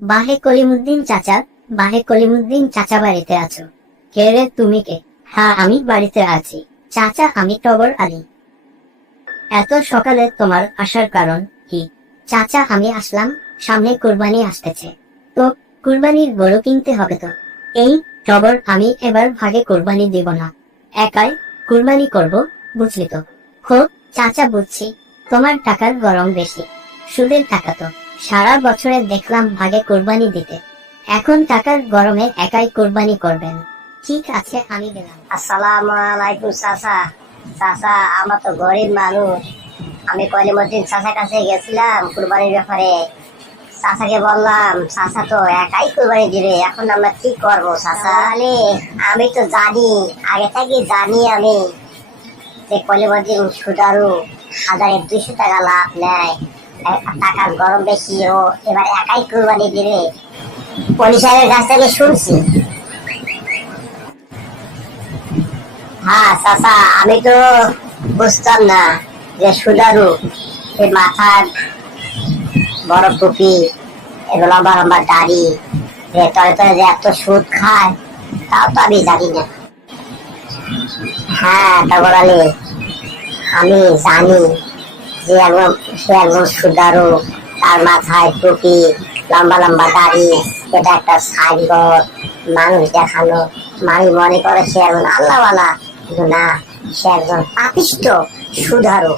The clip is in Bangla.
বাহে কলিমুদ্দিন চাচা, বাহে কলিমুদ্দিন চাচা বাড়িতে আছো? কে রে, তুমি কে? হ্যাঁ, আমি বাড়িতে আছি চাচা, আমি টগর আলী। এত সকালে তোমার আসার কারণ কি? চাচা, আমি আসলাম, সামনে কুরবানি আসতেছে, তো কুরবানির গরু কিনতে হবে তো। এই টগর, আমি এবার ভাগে কুরবানি দিব না, একাই কুরবানি করব, বুঝলি তো? হো চাচা, বুঝছি, তোমার টাকার গরম বেশি, সুদের টাকা তো সারা বছরে দেখলাম ভাগে কুরবানি দিতে, এখন টাকার গরমে একাই কুরবানি করবেন। ঠিক আছে, আমি দিলাম। আসসালামু আলাইকুম চাচা। চাচা, আমরা তো গরিব মানুষ। আমি কলিমুদ্দিন চাচার কাছে গেছিলাম কুরবানির ব্যাপারে। চাচাকে বললাম, চাচা তো একাই কুরবানি দিবে, এখন আমরা কি করবো চাচা? আরে আমি তো জানি, আগে থেকে জানি আমি যে কলিমুদ্দিন সুদারু, 1200 টাকা লাভ নেয়, টাকার গরম বেশি, ও এবার একাই কুরবানি দিবে। পুলিশ সাহেবের কাছ থেকে শুনছি। হ্যাঁ চাচা, আমি তো বুঝতাম না যে সুদারু, সে মাথার বড় টুপি, এগুলো লম্বা লম্বা দাড়ি, তলে তলে যে এত সুদ খায়, তাও তো আমি জানি না। হ্যাঁ টগর আলী, আমি জানি যে সে একজন সুদারু, তার মাথায় টুপি, লম্বা লম্বা দাড়ি, এটা একটা সাইনবোর্ড, মানুষ দেখানো। মানুষ মনে করে সে একজন আল্লাহওয়ালা, কিন্তু না, সে একজন পাপিষ্ট সুদারু।